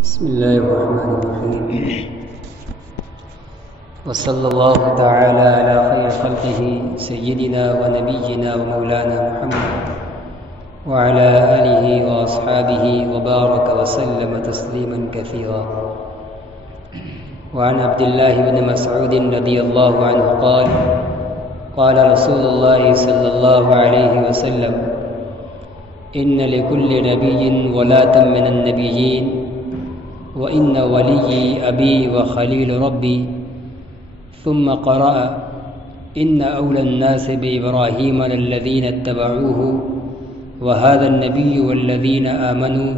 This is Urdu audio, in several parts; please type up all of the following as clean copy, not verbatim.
بسم الله الرحمن الرحيم وصلى الله تعالى على خير خلقه سيدنا ونبينا ومولانا محمد وعلى آله وأصحابه وبارك وسلم تسليما كثيرا. وعن عبد الله بن مسعود رضي الله عنه قال قال رسول الله صلى الله عليه وسلم إن لكل نبي ولاة من النبيين وإن ولي أبي وخليل ربي ثم قرأ إن أولى الناس بإبراهيم للذين اتبعوه وهذا النبي والذين آمنوا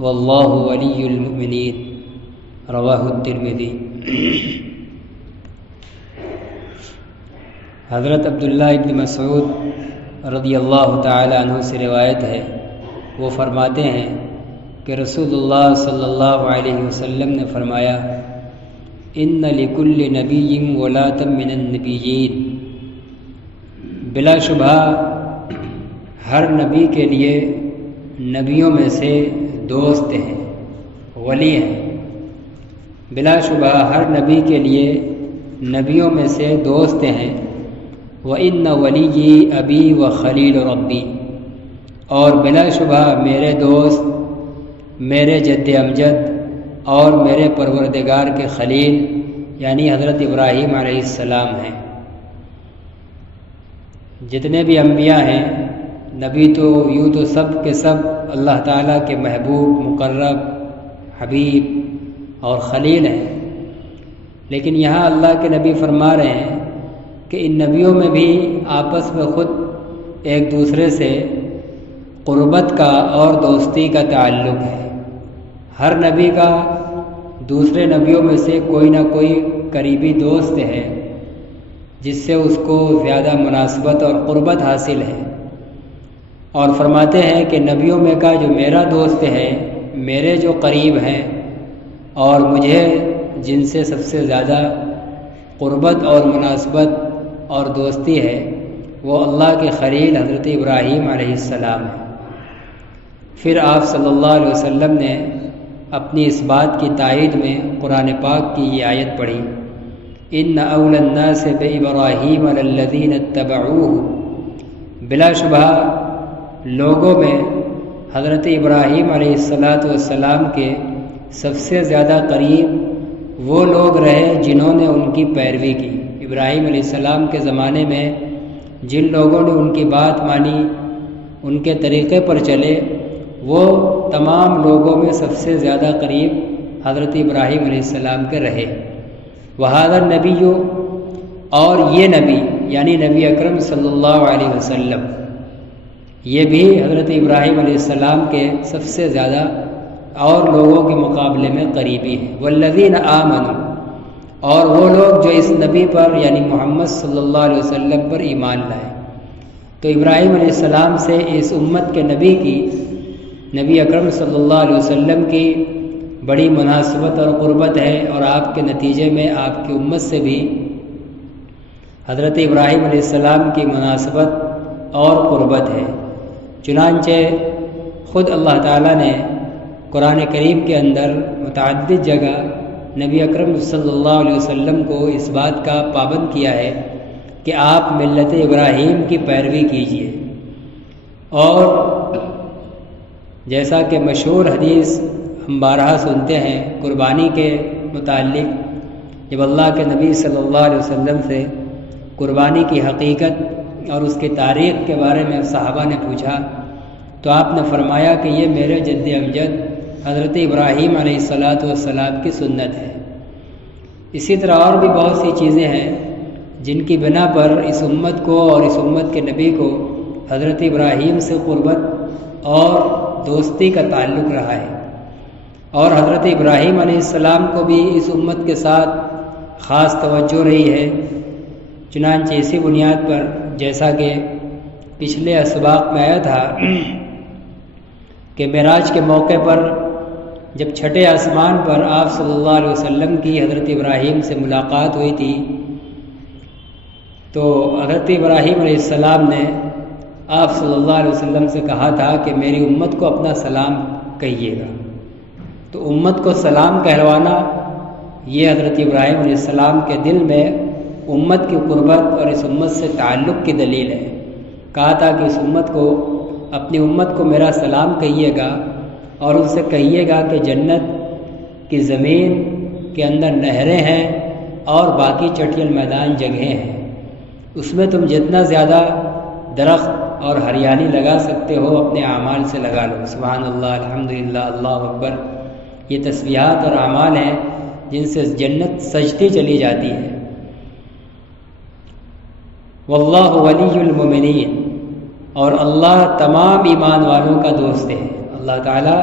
والله ولي المؤمنين رواہ الترمذی. حضرت عبداللہ ابن مسعود رضی اللہ تعالی عنہ سے روایت ہے، وہ فرماتے ہیں کہ رسول اللہ صلی اللہ علیہ وسلم نے فرمایا ان لکل نبی ولاۃ من النبیین، بلا شبہ ہر نبی کے لیے نبیوں میں سے دوست ہیں، ولی ہیں. بلا شبہ ہر نبی کے لیے نبیوں میں سے دوست ہیں. وَإِنَّ وَلِيِّ أَبِي وَخَلِيلُ رَبِّي، اور بلا شبہ میرے دوست، میرے جد امجد اور میرے پروردگار کے خلیل یعنی حضرت ابراہیم علیہ السلام ہیں. جتنے بھی انبیاء ہیں، نبی تو یوں تو سب کے سب اللہ تعالیٰ کے محبوب، مقرب، حبیب اور خلیل ہیں، لیکن یہاں اللہ کے نبی فرما رہے ہیں کہ ان نبیوں میں بھی آپس میں خود ایک دوسرے سے قربت کا اور دوستی کا تعلق ہے. ہر نبی کا دوسرے نبیوں میں سے کوئی نہ کوئی قریبی دوست ہے جس سے اس کو زیادہ مناسبت اور قربت حاصل ہے. اور فرماتے ہیں کہ نبیوں میں کا جو میرا دوست ہے، میرے جو قریب ہیں اور مجھے جن سے سب سے زیادہ قربت اور مناسبت اور دوستی ہے، وہ اللہ کے خلیل حضرت ابراہیم علیہ السلام ہے. پھر آپ صلی اللہ علیہ وسلم نے اپنی اس بات کی تائید میں قرآن پاک کی یہ آیت پڑھی، ان اول الناس بابراہیم للذین اتبعوہ، بلا شبہ لوگوں میں حضرت ابراہیم علیہ السلام کے سب سے زیادہ قریب وہ لوگ رہے جنہوں نے ان کی پیروی کی. ابراہیم علیہ السلام کے زمانے میں جن لوگوں نے ان کی بات مانی، ان کے طریقے پر چلے، وہ تمام لوگوں میں سب سے زیادہ قریب حضرت ابراہیم علیہ السلام کے رہے. وَهَذَا النَّبِيُّ، اور یہ نبی یعنی نبی اکرم صلی اللہ علیہ وسلم، یہ بھی حضرت ابراہیم علیہ السلام کے سب سے زیادہ اور لوگوں کے مقابلے میں قریبی ہے. والذین آمنوا، اور وہ لوگ جو اس نبی پر یعنی محمد صلی اللہ علیہ وسلم پر ایمان لائے. تو ابراہیم علیہ السلام سے اس امت کے نبی کی، نبی اکرم صلی اللہ علیہ وسلم کی بڑی مناسبت اور قربت ہے، اور آپ کے نتیجے میں آپ کی امت سے بھی حضرت ابراہیم علیہ السلام کی مناسبت اور قربت ہے. چنانچہ خود اللہ تعالیٰ نے قرآن کریم کے اندر متعدد جگہ نبی اکرم صلی اللہ علیہ وسلم کو اس بات کا پابند کیا ہے کہ آپ ملت ابراہیم کی پیروی کیجیے. اور جیسا کہ مشہور حدیث ہم بارہا سنتے ہیں قربانی کے متعلق، جب اللہ کے نبی صلی اللہ علیہ وسلم سے قربانی کی حقیقت اور اس کی تاریخ کے بارے میں صحابہ نے پوچھا تو آپ نے فرمایا کہ یہ میرے جد امجد حضرت ابراہیم علیہ السلام کی سنت ہے. اسی طرح اور بھی بہت سی چیزیں ہیں جن کی بنا پر اس امت کو اور اس امت کے نبی کو حضرت ابراہیم سے قربت اور دوستی کا تعلق رہا ہے، اور حضرت ابراہیم علیہ السلام کو بھی اس امت کے ساتھ خاص توجہ رہی ہے. چنانچہ اسی بنیاد پر جیسا کہ پچھلے اسباق میں آیا تھا کہ معراج کے موقع پر جب چھٹے آسمان پر آپ صلی اللہ علیہ وسلم کی حضرت ابراہیم سے ملاقات ہوئی تھی تو حضرت ابراہیم علیہ السلام نے آپ صلی اللہ علیہ وسلم سے کہا تھا کہ میری امت کو اپنا سلام کہیے گا. تو امت کو سلام کہلوانا یہ حضرت ابراہیم علیہ السلام کے دل میں امت کی قربت اور اس امت سے تعلق کی دلیل ہے۔ کہا تھا کہ اس امت کو، اپنی امت کو میرا سلام کہیے گا اور ان سے کہیے گا کہ جنت کی زمین کے اندر نہریں ہیں اور باقی چٹیل میدان جگہیں ہیں، اس میں تم جتنا زیادہ درخت اور ہریالی لگا سکتے ہو اپنے اعمال سے لگا لو۔ سبحان اللہ، الحمدللہ، اللہ اکبر، یہ تسبیحات اور اعمال ہیں جن سے جنت سجتی چلی جاتی ہے۔ واللہ ولی المؤمنین، اور اللہ تمام ایمان والوں کا دوست ہے، اللہ تعالیٰ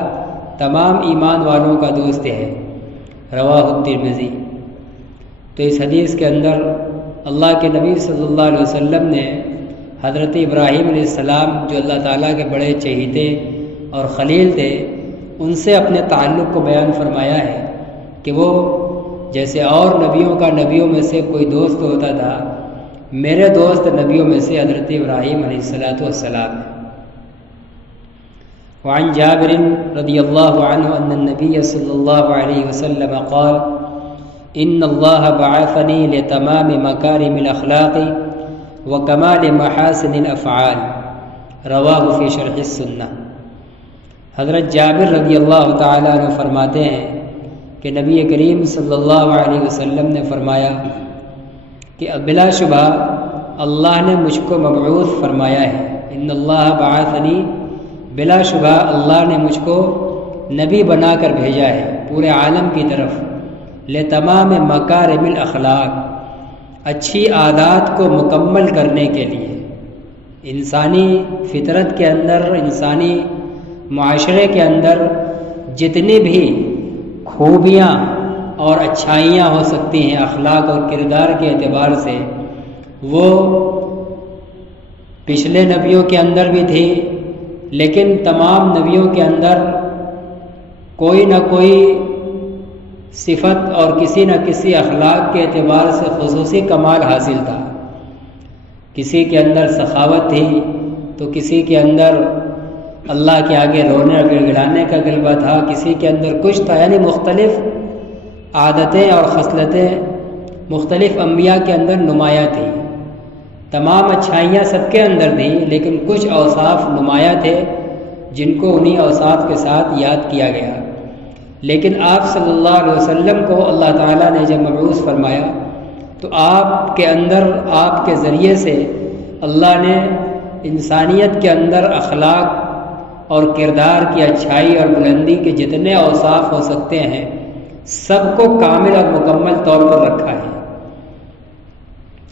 تمام ایمان والوں کا دوست ہے۔ رواہ الترمذی۔ تو اس حدیث کے اندر اللہ کے نبی صلی اللہ علیہ وسلم نے حضرت ابراہیم علیہ السلام جو اللہ تعالیٰ کے بڑے چہیتے اور خلیل تھے، ان سے اپنے تعلق کو بیان فرمایا ہے کہ وہ جیسے اور نبیوں کا نبیوں میں سے کوئی دوست ہوتا تھا، میرے دوست نبیوں میں سے حضرت ابراہیم علیہ السلام ہے۔ وعن جابر رضی اللہ عنہ ان النبی صلی اللہ علیہ وسلم قال ان اللہ بعثنی لتمام مکارم الاخلاق وکمال محاسن الافعال، رواہ فی شرح السنہ۔ حضرت جابر رضی اللہ تعالیٰ عنہ فرماتے ہیں کہ نبی کریم صلی اللہ علیہ وسلم نے فرمایا کہ بلا شبہ اللہ نے مجھ کو مبعوث فرمایا ہے، ان اللہ بعثنی، بلا شبہ اللہ نے مجھ کو نبی بنا کر بھیجا ہے پورے عالم کی طرف، لتمام مکارم الاخلاق، اچھی عادات کو مکمل کرنے کے لیے۔ انسانی فطرت کے اندر، انسانی معاشرے کے اندر جتنی بھی خوبیاں اور اچھائیاں ہو سکتی ہیں اخلاق اور کردار کے اعتبار سے، وہ پچھلے نبیوں کے اندر بھی تھی، لیکن تمام نبیوں کے اندر کوئی نہ کوئی صفت اور کسی نہ کسی اخلاق کے اعتبار سے خصوصی کمال حاصل تھا۔ کسی کے اندر سخاوت تھی تو کسی کے اندر اللہ کے آگے رونے اور گڑگڑانے کا غلبہ تھا، کسی کے اندر کچھ تھا، یعنی مختلف عادتیں اور خصلتیں مختلف انبیاء کے اندر نمایاں تھیں۔ تمام اچھائیاں سب کے اندر تھیں، لیکن کچھ اوصاف نمایاں تھے جن کو انہی اوصاف کے ساتھ یاد کیا گیا۔ لیکن آپ صلی اللہ علیہ وسلم کو اللہ تعالیٰ نے جب مبعوث فرمایا تو آپ کے اندر، آپ کے ذریعے سے اللہ نے انسانیت کے اندر اخلاق اور کردار کی اچھائی اور بلندی کے جتنے اوصاف ہو سکتے ہیں سب کو کامل اور مکمل طور پر رکھا ہے۔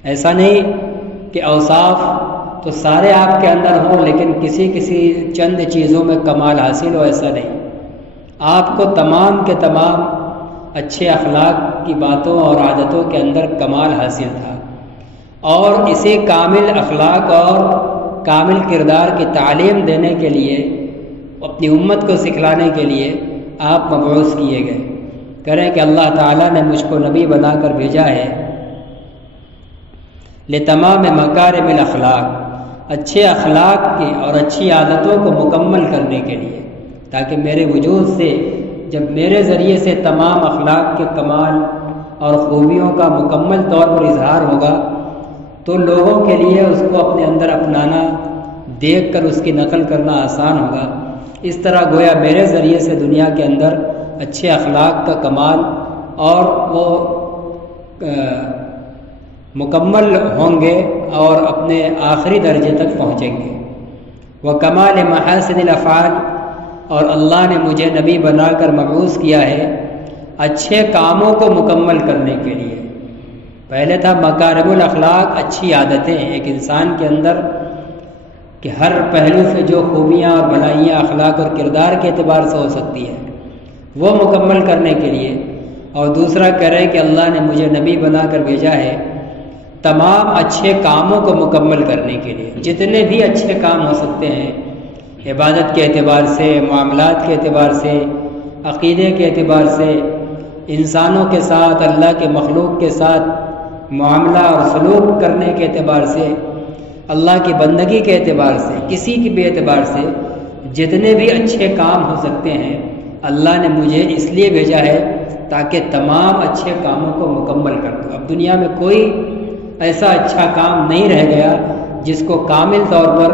ایسا نہیں کہ اوصاف تو سارے آپ کے اندر ہوں لیکن کسی چند چیزوں میں کمال حاصل ہو، ایسا نہیں۔ آپ کو تمام کے تمام اچھے اخلاق کی باتوں اور عادتوں کے اندر کمال حاصل تھا، اور اسے کامل اخلاق اور کامل کردار کی تعلیم دینے کے لیے، اپنی امت کو سکھلانے کے لیے آپ مبعوث کیے گئے۔ کریں کہ اللہ تعالیٰ نے مجھ کو نبی بنا کر بھیجا ہے لتمام مکارم الاخلاق، اچھے اخلاق کی اور اچھی عادتوں کو مکمل کرنے کے لیے، تاکہ میرے وجود سے، جب میرے ذریعے سے تمام اخلاق کے کمال اور خوبیوں کا مکمل طور پر اظہار ہوگا تو لوگوں کے لیے اس کو اپنے اندر اپنانا، دیکھ کر اس کی نقل کرنا آسان ہوگا۔ اس طرح گویا میرے ذریعے سے دنیا کے اندر اچھے اخلاق کا کمال اور وہ مکمل ہوں گے اور اپنے آخری درجے تک پہنچیں گے۔ وہ کمال محاسن الافعال، اور اللہ نے مجھے نبی بنا کر مبعوث کیا ہے اچھے کاموں کو مکمل کرنے کے لیے۔ پہلے تھا مکارم الاخلاق، اچھی عادتیں ایک انسان کے اندر کہ ہر پہلو سے جو خوبیاں اور بھلائیاں اخلاق اور کردار کے اعتبار سے ہو سکتی ہے وہ مکمل کرنے کے لیے، اور دوسرا کہہ رہے کہ اللہ نے مجھے نبی بنا کر بھیجا ہے تمام اچھے کاموں کو مکمل کرنے کے لیے۔ جتنے بھی اچھے کام ہو سکتے ہیں عبادت کے اعتبار سے، معاملات کے اعتبار سے، عقیدے کے اعتبار سے، انسانوں کے ساتھ، اللہ کے مخلوق کے ساتھ معاملہ اور سلوک کرنے کے اعتبار سے، اللہ کی بندگی کے اعتبار سے، کسی کی بھی اعتبار سے جتنے بھی اچھے کام ہو سکتے ہیں اللہ نے مجھے اس لیے بھیجا ہے تاکہ تمام اچھے کاموں کو مکمل کر دوں۔ اب دنیا میں کوئی ایسا اچھا کام نہیں رہ گیا جس کو کامل طور پر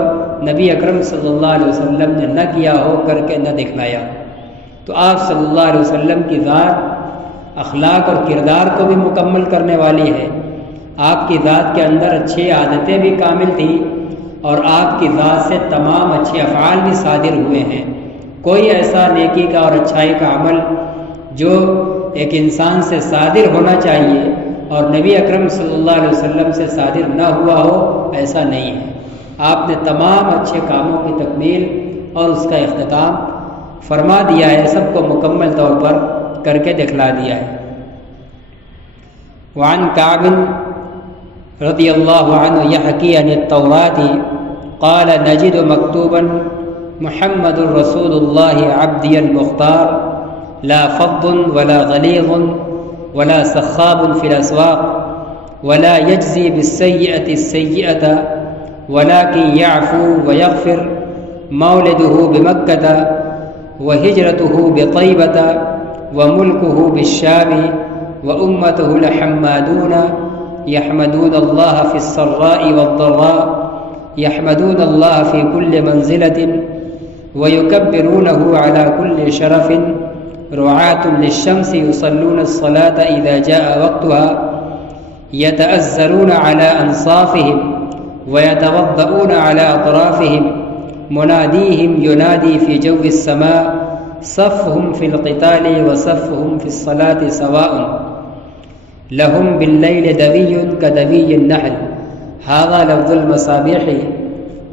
نبی اکرم صلی اللہ علیہ وسلم نے نہ کیا ہو، کر کے نہ دکھلایا۔ تو آپ صلی اللہ علیہ وسلم کی ذات اخلاق اور کردار کو بھی مکمل کرنے والی ہے۔ آپ کی ذات کے اندر اچھی عادتیں بھی کامل تھیں اور آپ کی ذات سے تمام اچھے افعال بھی صادر ہوئے ہیں۔ کوئی ایسا نیکی کا اور اچھائی کا عمل جو ایک انسان سے صادر ہونا چاہیے اور نبی اکرم صلی اللہ علیہ وسلم سے صادر نہ ہوا ہو، ایسا نہیں ہے۔ آپ نے تمام اچھے کاموں کی تکمیل اور اس کا اختتام فرما دیا ہے، سب کو مکمل طور پر کر کے دکھلا دیا ہے۔ وعن کعب رضی اللہ عنہ یحکی عن التوراۃ قال نجد مکتوبا محمد رسول اللہ عبدی المختار لا فظ ولا غلیظ ولا سخاب في الأسواق ولا يجزي بالسيئة السيئة ولكن يعفو ويغفر مولده بمكة وهجرته بطيبة وملكه بالشام وأمته لحمادون يحمدون الله في السراء والضراء يحمدون الله في كل منزلة ويكبرونه على كل شرف رعاة للشمس يصلون الصلاة إذا جاء وقتها يتأزرون على أنصافهم ويتوضؤون على أطرافهم مناديهم ينادي في جو السماء صفهم في القتال وصفهم في الصلاة سواء لهم بالليل دوي كدوي النحل هذا لفظ المصابيح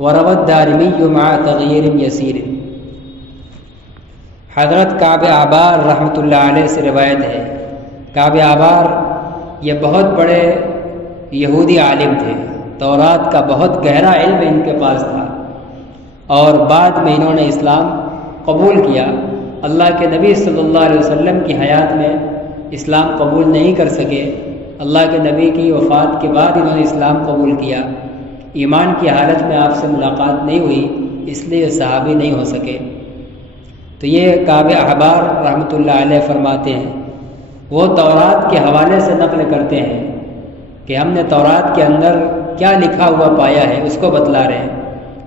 وروى الدارمي مع تغيير يسير۔ حضرت کعب احبار رحمۃ اللہ علیہ سے روایت ہے، کعب احبار یہ بہت بڑے یہودی عالم تھے، تورات کا بہت گہرا علم ان کے پاس تھا، اور بعد میں انہوں نے اسلام قبول کیا۔ اللہ کے نبی صلی اللہ علیہ وسلم کی حیات میں اسلام قبول نہیں کر سکے، اللہ کے نبی کی وفات کے بعد انہوں نے اسلام قبول کیا۔ ایمان کی حالت میں آپ سے ملاقات نہیں ہوئی، اس لیے صحابی نہیں ہو سکے۔ تو یہ کعب احبار رحمۃ اللہ علیہ فرماتے ہیں، وہ تورات کے حوالے سے نقل کرتے ہیں کہ ہم نے تورات کے اندر کیا لکھا ہوا پایا ہے اس کو بتلا رہے ہیں۔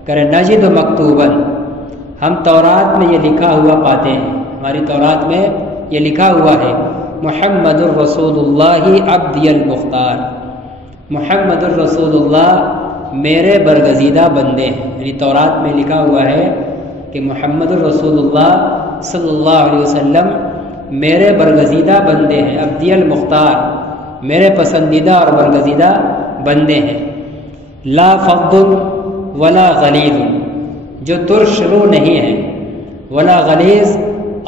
کرے نجد مکتوباً، ہم تورات میں یہ لکھا ہوا پاتے ہیں، ہماری تورات میں یہ لکھا ہوا ہے محمد الرسول اللہ عبدی المختار، محمد الرسول اللہ میرے برگزیدہ بندے ہیں۔ یعنی تورات میں لکھا ہوا ہے کہ محمد الرسول اللہ صلی اللہ علیہ وسلم میرے برگزیدہ بندے ہیں، عبدی المختار میرے پسندیدہ اور برگزیدہ بندے ہیں۔ لا فظ ولا غلیظ، جو ترش رو نہیں ہیں، ولا غلیظ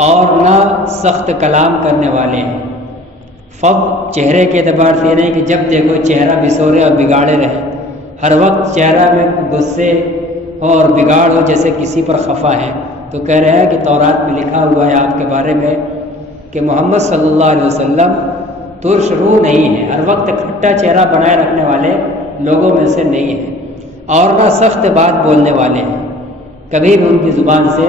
اور نہ سخت کلام کرنے والے ہیں۔ فظ چہرے کے اعتبار سے نہیں کہ جب دیکھو چہرہ بسورے اور بگاڑے رہے، ہر وقت چہرہ میں غصے اور بگاڑ ہو، جیسے کسی پر خفا ہے۔ تو کہہ رہے ہیں کہ تورات میں لکھا ہوا ہے آپ کے بارے میں کہ محمد صلی اللہ علیہ وسلم ترش روح نہیں ہے، ہر وقت کھٹا چہرہ بنائے رکھنے والے لوگوں میں سے نہیں ہیں، اور نہ سخت بات بولنے والے ہیں، کبھی بھی ان کی زبان سے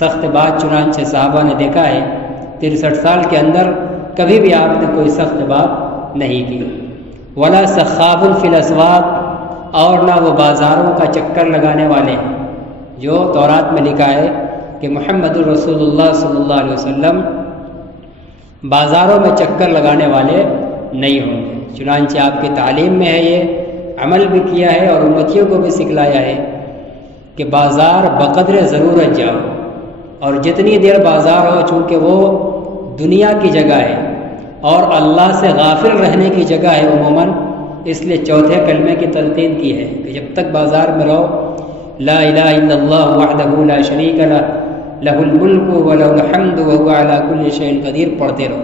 سخت بات، چنانچہ صحابہ نے دیکھا ہے 63 سال کے اندر کبھی بھی آپ نے کوئی سخت بات نہیں کی۔ ولا سخاب فی الاسواق، اور نہ وہ بازاروں کا چکر لگانے والے ہیں، جو تورات میں لکھا ہے کہ محمد الرسول اللہ صلی اللہ علیہ وسلم بازاروں میں چکر لگانے والے نہیں ہوں گے۔ چنانچہ آپ کی تعلیم میں ہے، یہ عمل بھی کیا ہے اور امتیوں کو بھی سکھلایا ہے کہ بازار بقدر ضرورت جاؤ، اور جتنی دیر بازار ہو، چونکہ وہ دنیا کی جگہ ہے اور اللہ سے غافل رہنے کی جگہ ہے عموماً، اس لیے چوتھے کلمے کی تلقین کی ہے کہ جب تک بازار میں رہو لا الہ الا اللہ وحدہ لا شریک لہ لہ الملک ولہ الحمد وہو علی کل شیء قدیر پڑھتے رہو،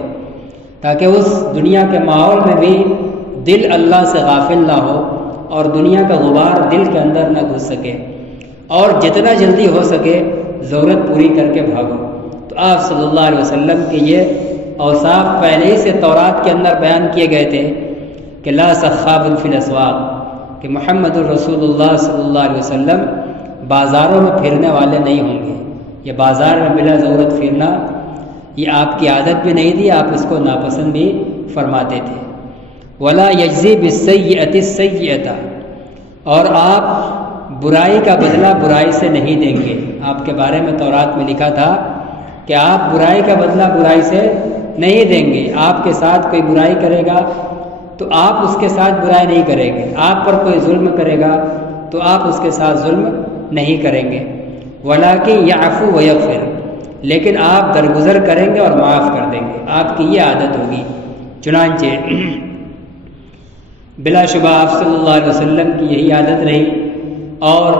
تاکہ اس دنیا کے ماحول میں بھی دل اللہ سے غافل نہ ہو اور دنیا کا غبار دل کے اندر نہ گھس سکے، اور جتنا جلدی ہو سکے ضرورت پوری کر کے بھاگو۔ تو آپ صلی اللہ علیہ وسلم کے یہ اوصاف پہلے ہی سے تورات کے اندر بیان کیے گئے تھے کہ لا سخاب فی الاسواق، کہ محمد الرسول اللہ صلی اللہ علیہ وسلم بازاروں میں پھرنے والے نہیں ہوں گے، یہ بازار میں بلا ضرورت پھرنا یہ آپ کی عادت بھی نہیں تھی، آپ اس کو ناپسند بھی فرماتے تھے۔ ولا یجزی بالسیئۃ السیئۃ، اور آپ برائی کا بدلہ برائی سے نہیں دیں گے۔ آپ کے بارے میں تورات میں لکھا تھا کہ آپ برائی کا بدلہ برائی سے نہیں دیں گے۔ آپ کے ساتھ کوئی برائی کرے گا تو آپ اس کے ساتھ برائی نہیں کریں گے، آپ پر کوئی ظلم کرے گا تو آپ اس کے ساتھ ظلم نہیں کریں گے۔ ولاکن یعفو ویغفر، لیکن آپ درگزر کریں گے اور معاف کر دیں گے، آپ کی یہ عادت ہوگی۔ چنانچہ بلا شبہ آپ صلی اللہ علیہ وسلم کی یہی عادت رہی، اور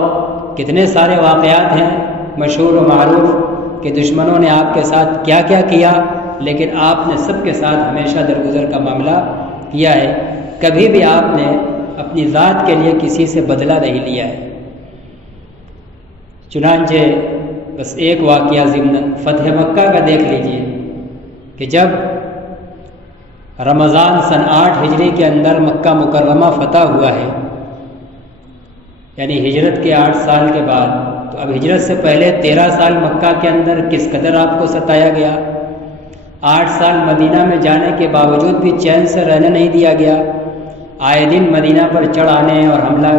کتنے سارے واقعات ہیں مشہور و معروف کہ دشمنوں نے آپ کے ساتھ کیا کیا کیا، لیکن آپ نے سب کے ساتھ ہمیشہ درگزر کا معاملہ کیا ہے۔ کبھی بھی آپ نے اپنی ذات کے لیے کسی سے بدلہ نہیں لیا ہے۔ چنانچہ بس ایک واقعہ ضمن فتح مکہ کا دیکھ لیجئے کہ جب رمضان سن 8 ہجری کے اندر مکہ مکرمہ فتح ہوا ہے، یعنی ہجرت کے 8 سال کے بعد، تو اب ہجرت سے پہلے 13 سال مکہ کے اندر کس قدر آپ کو ستایا گیا، 8 سال مدینہ میں جانے کے باوجود بھی چین سے رہنے نہیں دیا گیا، آئے دن مدینہ پر چڑھ آنے اور حملہ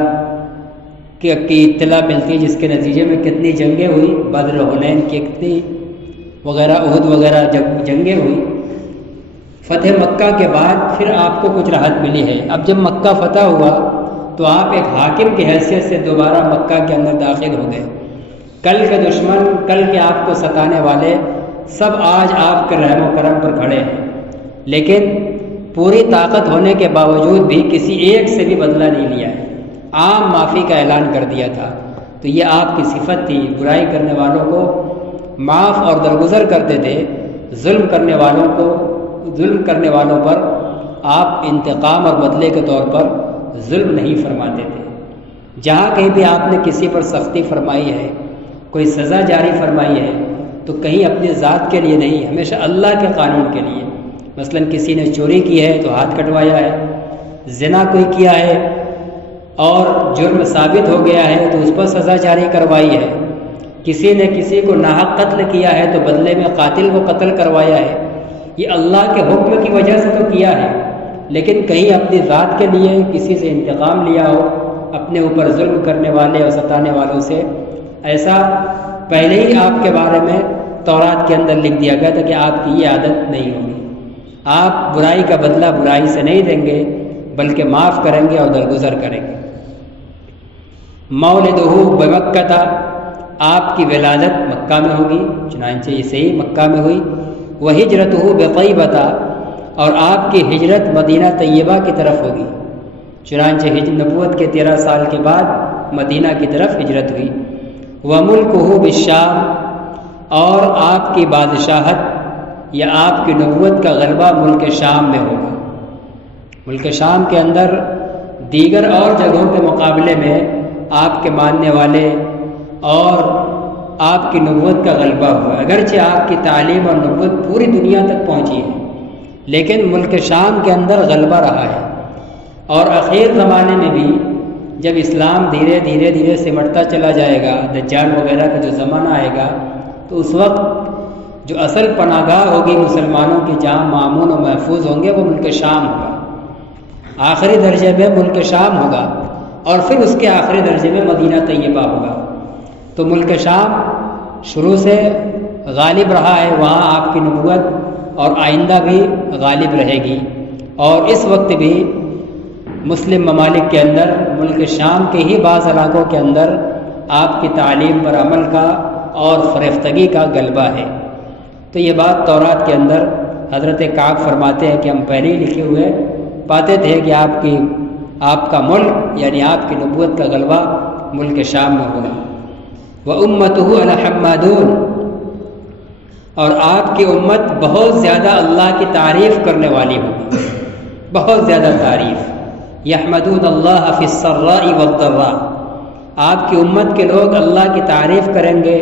کی اطلاع ملتی، جس کے نتیجے میں کتنی جنگیں ہوئی، بدر حنین کی کتنی وغیرہ، احد وغیرہ جنگیں ہوئی۔ فتح مکہ کے بعد پھر آپ کو کچھ راحت ملی ہے۔ اب جب مکہ فتح ہوا تو آپ ایک حاکم کی حیثیت سے دوبارہ مکہ کے اندر داخل ہو گئے۔ کل کے دشمن، کل کے آپ کو ستانے والے سب آج آپ کے رحم و کرم پر کھڑے ہیں، لیکن پوری طاقت ہونے کے باوجود بھی کسی ایک سے بھی بدلہ نہیں لیا ہے، عام معافی کا اعلان کر دیا تھا۔ تو یہ آپ کی صفت تھی، برائی کرنے والوں کو معاف اور درگزر کرتے تھے، ظلم کرنے والوں پر آپ انتقام اور بدلے کے طور پر ظلم نہیں فرماتے تھے۔ جہاں کہیں بھی آپ نے کسی پر سختی فرمائی ہے، کوئی سزا جاری فرمائی ہے، تو کہیں اپنی ذات کے لیے نہیں، ہمیشہ اللہ کے قانون کے لیے۔ مثلا کسی نے چوری کی ہے تو ہاتھ کٹوایا ہے، زنا کوئی کیا ہے اور جرم ثابت ہو گیا ہے تو اس پر سزا جاری کروائی ہے، کسی نے کسی کو ناحق قتل کیا ہے تو بدلے میں قاتل کو قتل کروایا ہے۔ یہ اللہ کے حکم کی وجہ سے تو کیا ہے، لیکن کہیں اپنی ذات کے لیے کسی سے انتقام لیا ہو، اپنے اوپر ظلم کرنے والے اور ستانے والوں سے، ایسا پہلے ہی آپ کے بارے میں تورات کے اندر لکھ دیا گیا تھا کہ آپ کی یہ عادت نہیں ہوگی۔ آپ برائی کا بدلہ برائی سے نہیں دیں گے، بلکہ معاف کریں گے اور درگزر کریں گے۔ مولدہ بمکہ، آپ کی ولادت مکہ میں ہوگی، چنانچہ یہ صحیح مکہ میں ہوئی۔ وہجرتہ بطیبہ، اور آپ کی ہجرت مدینہ طیبہ کی طرف ہوگی، چنانچہ نبوت کے 13 سال کے بعد مدینہ کی طرف ہجرت ہوئی۔ وملکہ بالشام، اور آپ کی بادشاہت یا آپ کی نبوت کا غلبہ ملک شام میں ہوگا۔ ملک شام کے اندر دیگر اور جگہوں کے مقابلے میں آپ کے ماننے والے اور آپ کی نبوت کا غلبہ ہوا، اگرچہ آپ کی تعلیم اور نبوت پوری دنیا تک پہنچی ہے، لیکن ملک شام کے اندر غلبہ رہا ہے۔ اور اخیر زمانے میں بھی جب اسلام دھیرے دھیرے سمٹتا چلا جائے گا، دجال وغیرہ کا جو زمانہ آئے گا، تو اس وقت جو اصل پناہ گاہ ہوگی مسلمانوں کی، جہاں مامون و محفوظ ہوں گے، وہ ملک شام ہوگا۔ آخری درجے میں ملک شام ہوگا، اور پھر اس کے آخری درجے میں مدینہ طیبہ ہوگا۔ تو ملک شام شروع سے غالب رہا ہے، وہاں آپ کی نبوت اور آئندہ بھی غالب رہے گی، اور اس وقت بھی مسلم ممالک کے اندر ملک شام کے ہی بعض علاقوں کے اندر آپ کی تعلیم پر عمل کا اور فریفتگی کا غلبہ ہے۔ تو یہ بات تورات کے اندر حضرت کعب فرماتے ہیں کہ ہم پہلے ہی لکھے ہوئے پاتے تھے کہ آپ کا ملک یعنی آپ کی نبوت کا غلبہ ملک شام میں ہوگا۔ وَأُمَّتُهُ الْحَمَّدُونَ، اور آپ کی امت بہت زیادہ اللہ کی تعریف کرنے والی ہوگی، بہت زیادہ تعریف۔ یحمدون اللہ فی السراء والضراء، آپ کی امت کے لوگ اللہ کی تعریف کریں گے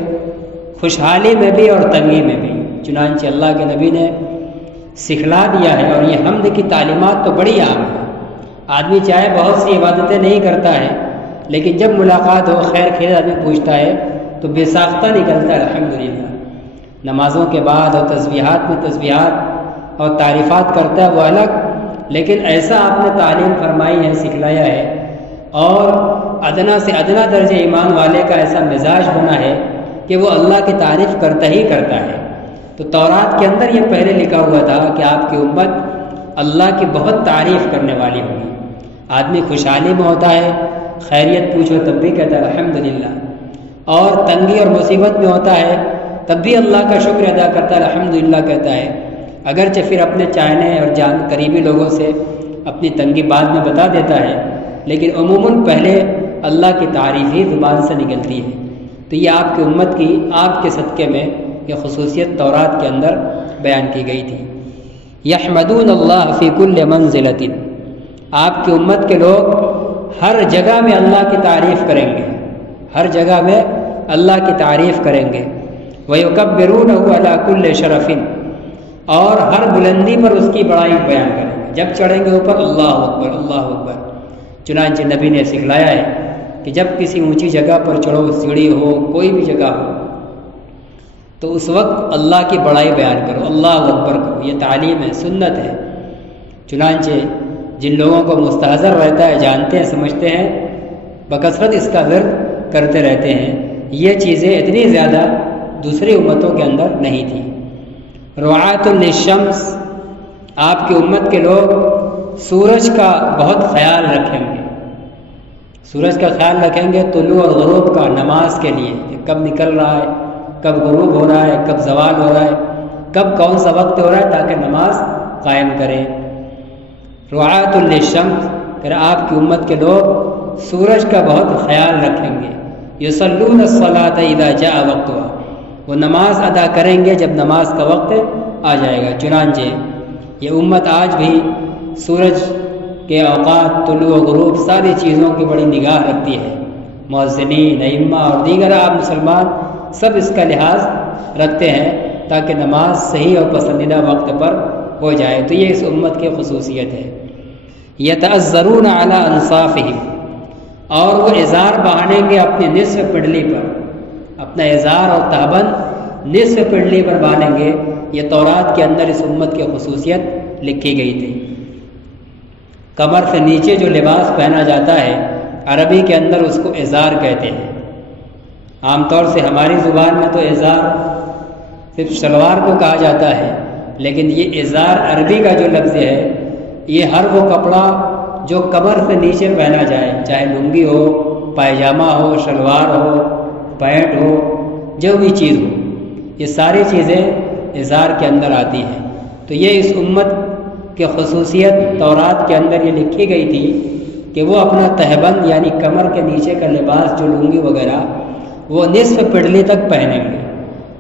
خوشحالی میں بھی اور تنگی میں بھی۔ چنانچہ اللہ کے نبی نے سکھلا دیا ہے، اور یہ حمد کی تعلیمات تو بڑی عام ہے۔ آدمی چاہے بہت سی عبادتیں نہیں کرتا ہے، لیکن جب ملاقات ہو خیر خیر آدمی پوچھتا ہے تو بے ساختہ نکلتا ہے الحمدللہ۔ نمازوں کے بعد اور تسبیحات میں تسبیحات اور تعریفات کرتا ہے وہ الگ، لیکن ایسا آپ نے تعلیم فرمائی ہے، سکھلایا ہے، اور ادنا سے ادنا درجہ ایمان والے کا ایسا مزاج بنا ہے کہ وہ اللہ کی تعریف کرتا ہی کرتا ہے۔ تو تورات کے اندر یہ پہلے لکھا ہوا تھا کہ آپ کی امت اللہ کی بہت تعریف کرنے والی ہوگی۔ آدمی خوشحالی میں ہوتا ہے، خیریت پوچھو تب بھی کہتا ہے الحمدللہ، اور تنگی اور مصیبت میں ہوتا ہے تب بھی اللہ کا شکر ادا کرتا ہے، الحمدللہ کہتا ہے، اگرچہ پھر اپنے چاہنے اور قریبی لوگوں سے اپنی تنگی بعد میں بتا دیتا ہے، لیکن عموماً پہلے اللہ کی تعریف ہی زبان سے نکلتی ہے۔ تو یہ آپ کی امت کی، آپ کے صدقے میں یہ خصوصیت تورات کے اندر بیان کی گئی تھی۔ یحمدون اللہ فی کل منزلۃ، آپ کی امت کے لوگ ہر جگہ میں اللہ کی تعریف کریں گے، ہر جگہ میں اللہ کی تعریف کریں گے۔ وَيُكَبِّرُونَهُ عَلَى كُلِّ شَرَفٍ، اور ہر بلندی پر اس کی بڑائی بیان کریں گے۔ جب چڑھیں گے اوپر اللہ اکبر اللہ اکبر۔ چنانچہ نبی نے سکھلایا ہے کہ جب کسی اونچی جگہ پر چڑھو، سیڑھی ہو، کوئی بھی جگہ ہو، تو اس وقت اللہ کی بڑائی بیان کرو، اللہ اکبر کرو۔ یہ تعلیم ہے، سنت ہے۔ چنانچہ جن لوگوں کو مستحضر رہتا ہے، جانتے ہیں، سمجھتے ہیں، بکثرت اس کا ورد کرتے رہتے ہیں۔ یہ چیزیں اتنی زیادہ دوسری امتوں کے اندر نہیں تھی۔ رعاۃ للشمس، آپ کی امت کے لوگ سورج کا بہت خیال رکھیں گے، سورج کا خیال رکھیں گے، طلوع اور غروب کا، نماز کے لیے کہ کب نکل رہا ہے، کب غروب ہو رہا ہے، کب زوال ہو رہا ہے، کب کون سا وقت ہو رہا ہے، تاکہ نماز قائم کریں۔ رعاۃ للشمس، کہ آپ کی امت کے لوگ سورج کا بہت خیال رکھیں گے۔ یصلون الصلاۃ اذا جاء وقتها، وہ نماز ادا کریں گے جب نماز کا وقت آ جائے گا۔ چنانچہ یہ امت آج بھی سورج کے اوقات، طلوع و غروب، ساری چیزوں کی بڑی نگاہ رکھتی ہے۔ مؤذنین، ائمہ اور دیگر عام مسلمان سب اس کا لحاظ رکھتے ہیں تاکہ نماز صحیح اور پسندیدہ وقت پر ہو جائے۔ تو یہ اس امت کی خصوصیت ہے۔ یتعذرون علی انصافہم، اور وہ ازار باندھیں گے اپنی نصف پنڈلی پر، اپنا ازار اور تہبند نصف پنڈلی پر باندھیں گے۔ یہ تورات کے اندر اس امت کی خصوصیت لکھی گئی تھی۔ کمر سے نیچے جو لباس پہنا جاتا ہے، عربی کے اندر اس کو ازار کہتے ہیں۔ عام طور سے ہماری زبان میں تو ازار صرف شلوار کو کہا جاتا ہے، لیکن یہ ازار عربی کا جو لفظ ہے، یہ ہر وہ کپڑا جو کمر سے نیچے پہنا جائے، چاہے لنگی ہو، پائجامہ ہو، شلوار ہو، پینٹ ہو، جو بھی چیز ہو، یہ ساری چیزیں ازار کے اندر آتی ہیں۔ تو یہ اس امت کی خصوصیت تورات کے اندر یہ لکھی گئی تھی کہ وہ اپنا تہبند یعنی کمر کے نیچے کا لباس جو لنگی وغیرہ وہ نصف پنڈلی تک پہنیں گے۔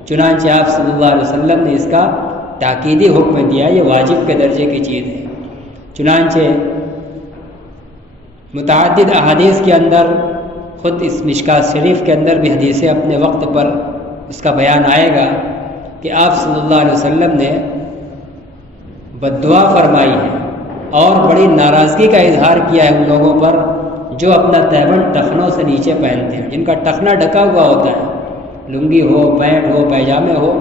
چنانچہ آپ صلی اللہ علیہ وسلم نے اس کا تاکیدی حکم دیا، یہ واجب کے درجے کی چیز ہے۔ چنانچہ متعدد احادیث کے اندر، خود اس مشکات شریف کے اندر بھی حدیثیں اپنے وقت پر اس کا بیان آئے گا کہ آپ صلی اللہ علیہ وسلم نے بددعا فرمائی ہے اور بڑی ناراضگی کا اظہار کیا ہے ان لوگوں پر جو اپنا تہبند ٹخنوں سے نیچے پہنتے ہیں، جن کا ٹخنا ڈھکا ہوا ہوتا ہے، لنگی ہو، پینٹ ہو، پیجامے ہو،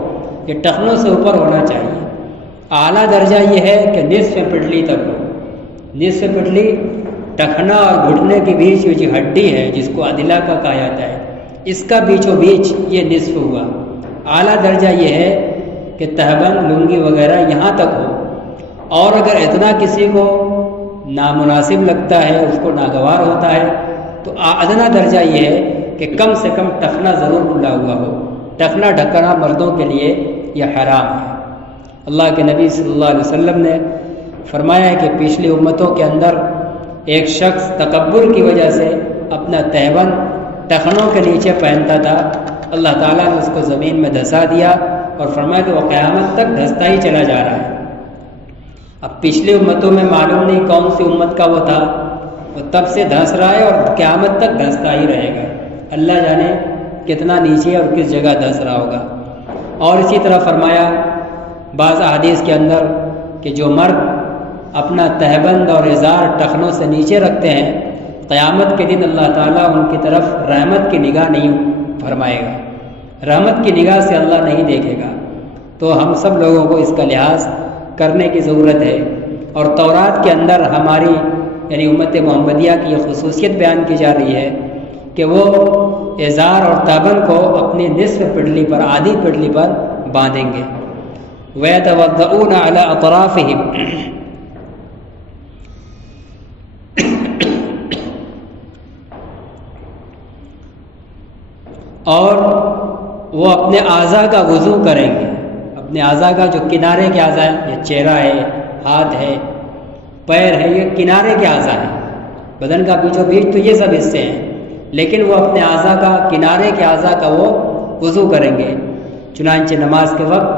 یہ ٹخنوں سے اوپر ہونا چاہیے۔ اعلیٰ درجہ یہ ہے کہ نصف پنڈلی تک ہو۔ نصف پنڈلی ٹخنا اور گھٹنے کے بیچ میں جو ہڈی ہے جس کو عدلہ کا کہا جاتا ہے، اس کا بیچ و بیچ یہ نصف ہوا۔ اعلیٰ درجہ یہ ہے کہ تہبند، لنگی وغیرہ یہاں تک ہو، اور اگر اتنا کسی کو نامناسب لگتا ہے، اس کو ناگوار ہوتا ہے، تو ادنا درجہ یہ ہے کہ کم سے کم ٹخنا ضرور کھلا ہوا ہو۔ ٹخنا ڈھکنا مردوں کے لیے یہ حرام ہے۔ اللہ کے نبی صلی اللہ علیہ وسلم نے فرمایا ہے کہ پچھلی امتوں کے اندر ایک شخص تکبر کی وجہ سے اپنا تہبند ٹخنوں کے نیچے پہنتا تھا، اللہ تعالیٰ نے اس کو زمین میں دھسا دیا اور فرمایا کہ وہ قیامت تک دھستا ہی چلا جا رہا ہے۔ اب پچھلی امتوں میں معلوم نہیں کون سی امت کا وہ تھا، وہ تب سے دھس رہا ہے اور قیامت تک دھستا ہی رہے گا۔ اللہ جانے کتنا نیچے اور کس جگہ دھس رہا ہوگا۔ اور اسی طرح فرمایا بعض احادیث کے اندر کہ جو مرد اپنا تہبند اور ازار ٹخنوں سے نیچے رکھتے ہیں، قیامت کے دن اللہ تعالیٰ ان کی طرف رحمت کی نگاہ نہیں فرمائے گا، رحمت کی نگاہ سے اللہ نہیں دیکھے گا۔ تو ہم سب لوگوں کو اس کا لحاظ کرنے کی ضرورت ہے۔ اور تورات کے اندر ہماری یعنی امت محمدیہ کی یہ خصوصیت بیان کی جا رہی ہے کہ وہ ازار اور تابن کو اپنی نصف پڈلی پر، آدھی پڈلی پر باندھیں گے۔ وَيَتَوَضَّؤُونَ عَلَىٰ أَطْرَافِهِمْ، اور وہ اپنے اعضاء کا وضو کریں گے، اپنے اعضاء کا جو کنارے کے اعضاء ہیں، یہ چہرہ ہے، ہاتھ ہے، پیر ہے، یہ کنارے کے اعضاء ہیں، بدن کا بیچوں بیچ تو یہ سب حصے ہیں، لیکن وہ اپنے اعضاء کا، کنارے کے اعضاء کا وہ وضو کریں گے۔ چنانچہ نماز کے وقت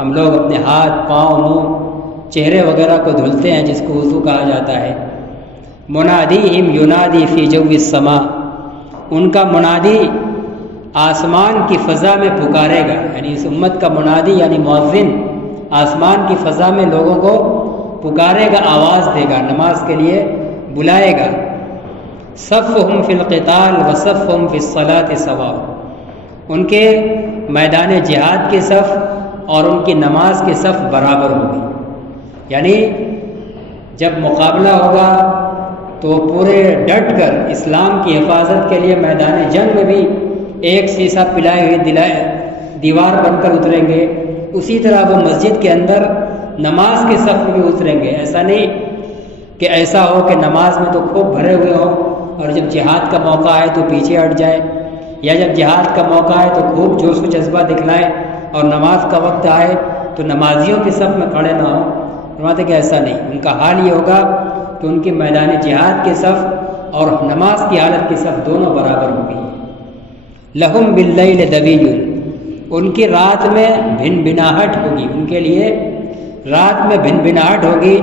ہم لوگ اپنے ہاتھ، پاؤں، منہ، چہرے وغیرہ کو دھلتے ہیں، جس کو وضو کہا جاتا ہے۔ منادیہم ینادی فی جو السماء، ان کا منادی آسمان کی فضا میں پکارے گا، یعنی اس امت کا منادی یعنی مؤذن آسمان کی فضا میں لوگوں کو پکارے گا، آواز دے گا، نماز کے لیے بلائے گا۔ صفہم فی القتال وصفہم فی الصلاۃ سواء، ان کے میدان جہاد کی صف اور ان کی نماز کی صف برابر ہوگی، یعنی جب مقابلہ ہوگا تو پورے ڈٹ کر اسلام کی حفاظت کے لیے میدان جنگ میں بھی ایک سیسہ پلائے ہوئے دیوار بن کر اتریں گے، اسی طرح وہ مسجد کے اندر نماز کی صف میں بھی اتریں گے۔ ایسا نہیں کہ ایسا ہو کہ نماز میں تو خوب بھرے ہوئے ہوں اور جب جہاد کا موقع آئے تو پیچھے ہٹ جائے، یا جب جہاد کا موقع آئے تو خوب جوش و جذبہ دکھلائیں اور نماز کا وقت آئے تو نمازیوں کی صف میں کھڑے نہ ہوں۔ فرماتے کہ ایسا نہیں، ان کا حال یہ ہوگا کہ ان کی میدان جہاد کی صف اور نماز کی حالت کی صف دونوں برابر ہوگی۔ لہم باللیل دبیج، ان کی رات میں بھن بھناہٹ ہوگی، ان کے لیے رات میں بھن بھناہٹ ہوگی،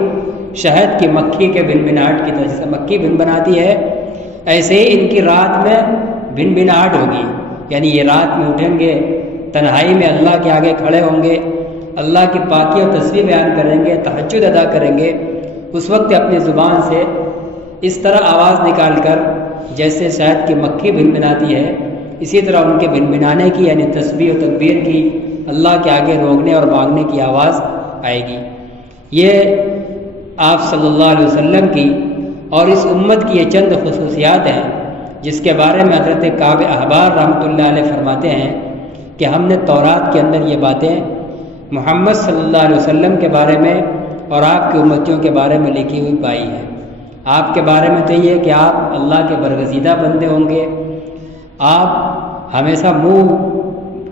شہد کی مکھی کے بھن بھناہٹ کی طرح، جیسے مکھی بھن بناتی ہے ایسے ہی ان کی رات میں بھن بھناہٹ ہوگی، یعنی یہ رات میں اٹھیں گے، تنہائی میں اللہ کے آگے کھڑے ہوں گے، اللہ کی پاکی اور تسبیح بیان کریں گے، تہجد ادا کریں گے، اس وقت اپنی زبان سے اس طرح آواز نکال کر جیسے شہد کی مکھی بھن بناتی ہے، اسی طرح ان کے بھن بنانے کی یعنی تسبیح و تکبیر کی، اللہ کے آگے روکنے اور مانگنے کی آواز آئے گی۔ یہ آپ صلی اللہ علیہ وسلم کی اور اس امت کی یہ چند خصوصیات ہیں جس کے بارے میں حضرت کعب احبار رحمۃ اللہ علیہ فرماتے ہیں کہ ہم نے تورات کے اندر یہ باتیں محمد صلی اللہ علیہ وسلم کے بارے میں اور آپ کی امتیوں کے بارے میں لکھی ہوئی پائی ہے۔ آپ کے بارے میں تو یہ کہ آپ اللہ کے برگزیدہ بندے ہوں گے، آپ ہمیشہ منہ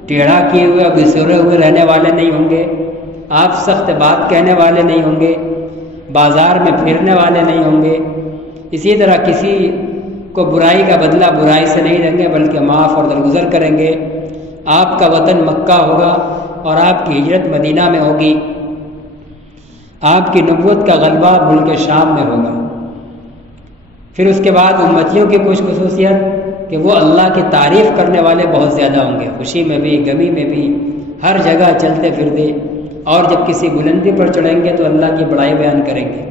ٹیڑھا کیے ہوئے اور گھسورے ہوئے رہنے والے نہیں ہوں گے، آپ سخت بات کہنے والے نہیں ہوں گے، بازار میں پھرنے والے نہیں ہوں گے، اسی طرح کسی کو برائی کا بدلہ برائی سے نہیں دیں گے بلکہ معاف اور درگزر کریں گے۔ آپ کا وطن مکہ ہوگا اور آپ کی ہجرت مدینہ میں ہوگی، آپ کی نبوت کا غلبہ ملک شام میں ہوگا۔ پھر اس کے بعد امتیوں کی کچھ خصوصیت کہ وہ اللہ کی تعریف کرنے والے بہت زیادہ ہوں گے، خوشی میں بھی غمی میں بھی، ہر جگہ چلتے پھرتے، اور جب کسی بلندی پر چڑھیں گے تو اللہ کی بڑائی بیان کریں گے،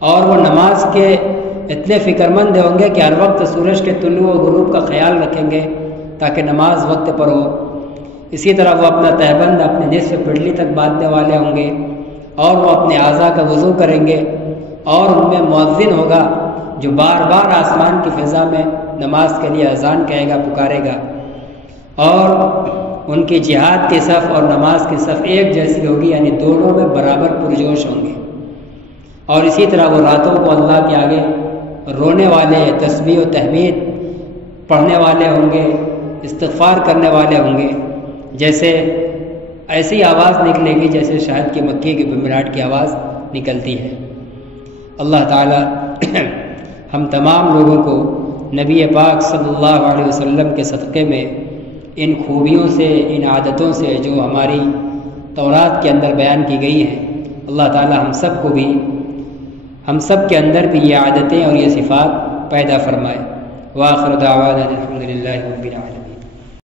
اور وہ نماز کے اتنے فکر مند ہوں گے کہ ہر وقت سورج کے طلوع و غروب کا خیال رکھیں گے تاکہ نماز وقت پر ہو۔ اسی طرح وہ اپنا تہبند اپنے نصف پڈلی تک باندھنے والے ہوں گے، اور وہ اپنے اعضاء کا وضو کریں گے، اور ان میں مؤذن ہوگا جو بار بار آسمان کی فضا میں نماز کے لیے اذان کہے گا، پکارے گا، اور ان کی جہاد کی صف اور نماز کی صف ایک جیسی ہوگی، یعنی دونوں میں برابر پرجوش ہوں گے۔ اور اسی طرح وہ راتوں کو اللہ کے آگے رونے والے، تسبیح و تحمید پڑھنے والے ہوں گے، استغفار کرنے والے ہوں گے، جیسے ایسی آواز نکلے گی جیسے شہد کی مکھی کی بھنبھناہٹ کی آواز نکلتی ہے۔ اللہ تعالی ہم تمام لوگوں کو نبی پاک صلی اللہ علیہ وسلم کے صدقے میں ان خوبیوں سے، ان عادتوں سے جو ہماری تورات کے اندر بیان کی گئی ہیں، اللہ تعالی ہم سب کے اندر بھی یہ عادتیں اور یہ صفات پیدا فرمائے۔ وآخر دعوانا الحمد للہ رب العالمین۔